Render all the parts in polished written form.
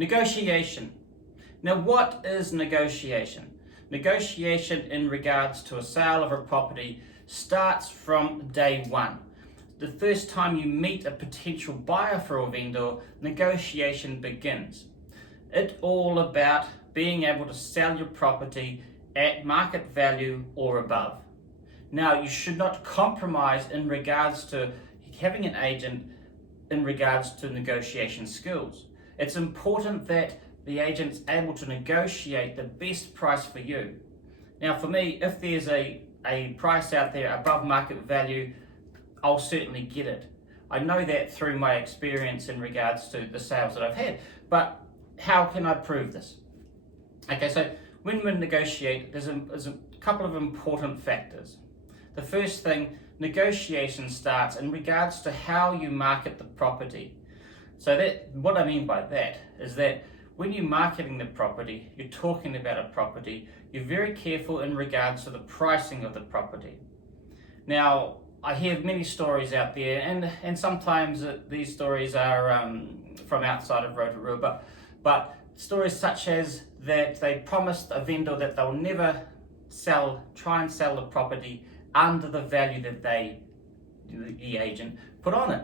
Negotiation. Now, what is negotiation? Negotiation in regards to a sale of a property starts from day one. The first time you meet a potential buyer for a vendor, negotiation begins. It's all about being able to sell your property at market value or above. Now, you should not compromise in regards to having an agent in regards to negotiation skills. It's important that the agent's able to negotiate the best price for you. Now, for me, if there's a price out there above market value, I'll certainly get it. I know that through my experience in regards to the sales that I've had, but how can I prove this? Okay, so when we negotiate, there's a couple of important factors. The first thing, negotiation starts in regards to how you market the property. So that, what I mean by that is that when you're marketing the property, you're talking about a property, you're very careful in regards to the pricing of the property. Now, I hear many stories out there, and sometimes these stories are from outside of Rotorua, but stories such as that they promised a vendor that they'll never try and sell the property under the value that the agent put on it.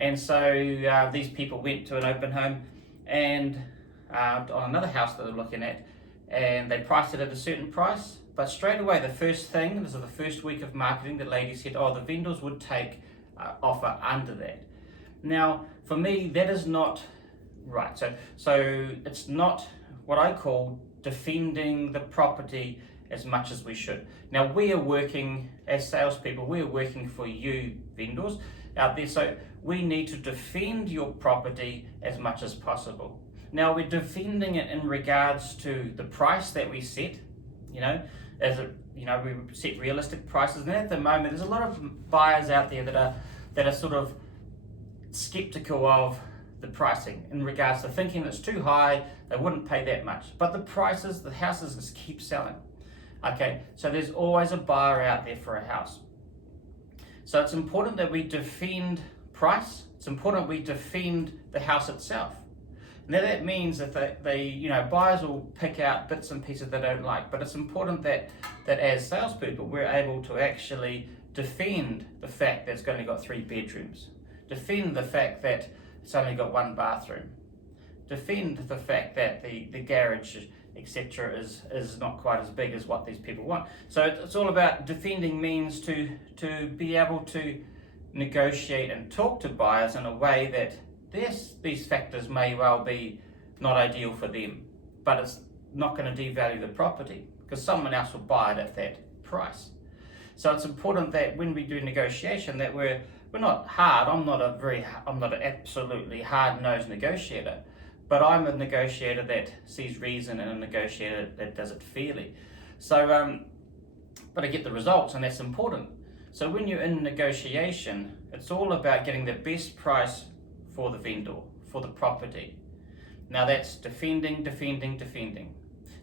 And so these people went to an open home and on another house that they're looking at, and they priced it at a certain price, but straight away the first thing, this is the first week of marketing, the lady said, oh, the vendors would take offer under that. Now, for me, that is not right. So it's not what I call defending the property as much as we should. Now, we are working as salespeople, we are working for you vendors out there, so we need to defend your property as much as possible. Now, we're defending it in regards to the price that we set, we set realistic prices. And at the moment, there's a lot of buyers out there that are sort of skeptical of the pricing in regards to thinking it's too high, they wouldn't pay that much. But the houses just keep selling. Okay, so there's always a buyer out there for a house. So it's important that we defend price. It's important we defend the house itself. Now that means that buyers will pick out bits and pieces they don't like, but it's important that as salespeople we're able to actually defend the fact that it's only got 3 bedrooms, defend the fact that it's only got 1 bathroom, defend the fact that the garage, etc., is not quite as big as what these people want. So it's all about defending means to be able to negotiate and talk to buyers in a way that these factors may well be not ideal for them, but it's not going to devalue the property because someone else will buy it at that price. So it's important that when we do negotiation that we're not hard. I'm not an absolutely hard-nosed negotiator, but I'm a negotiator that sees reason and a negotiator that does it fairly. So, but I get the results, and that's important. So when you're in negotiation, it's all about getting the best price for the vendor, for the property. Now that's defending.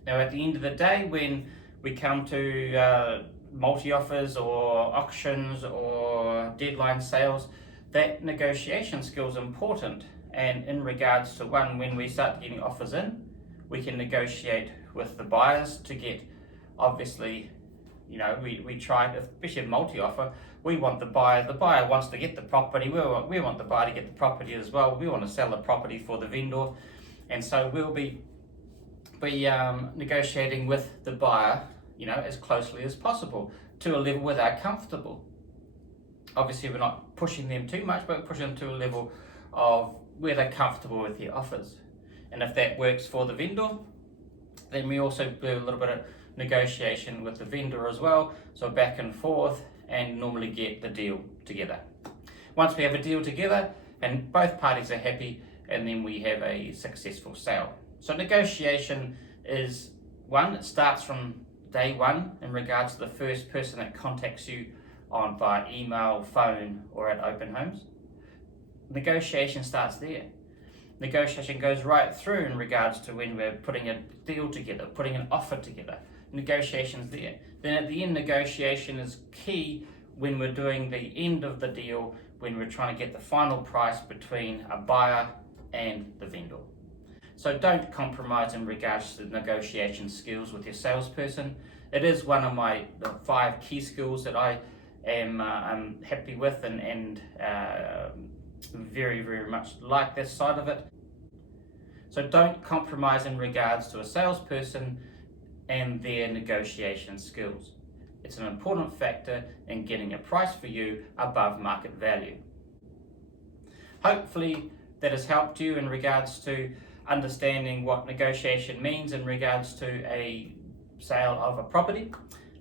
Now at the end of the day, when we come to multi-offers or auctions or deadline sales, that negotiation skill is important. And in regards to when we start getting offers in, we can negotiate with the buyers to get, obviously, we try, especially a multi-offer, we want the buyer wants to get the property, we want the buyer to get the property as well, we want to sell the property for the vendor, and so we'll be negotiating with the buyer, as closely as possible to a level where they're comfortable. Obviously we're not pushing them too much, but pushing them to a level of where they're comfortable with their offers. And if that works for the vendor, then we also do a little bit of negotiation with the vendor as well, so back and forth, and normally get the deal together. Once we have a deal together and both parties are happy, and then we have a successful sale. So negotiation is it starts from day one in regards to the first person that contacts you via email, phone, or at open homes. Negotiation starts there. Negotiation goes right through in regards to when we're putting a deal together, putting an offer together. Negotiation's there. Then at the end, negotiation is key when we're doing the end of the deal, when we're trying to get the final price between a buyer and the vendor. So don't compromise in regards to negotiation skills with your salesperson. It is one of my 5 key skills that I am I'm happy with and very, very much like this side of it. So don't compromise in regards to a salesperson and their negotiation skills. It's an important factor in getting a price for you above market value. Hopefully that has helped you in regards to understanding what negotiation means in regards to a sale of a property.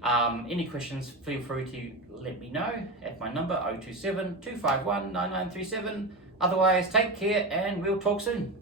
Any questions, feel free to let me know at my number 027 251 9937. Otherwise, take care and we'll talk soon.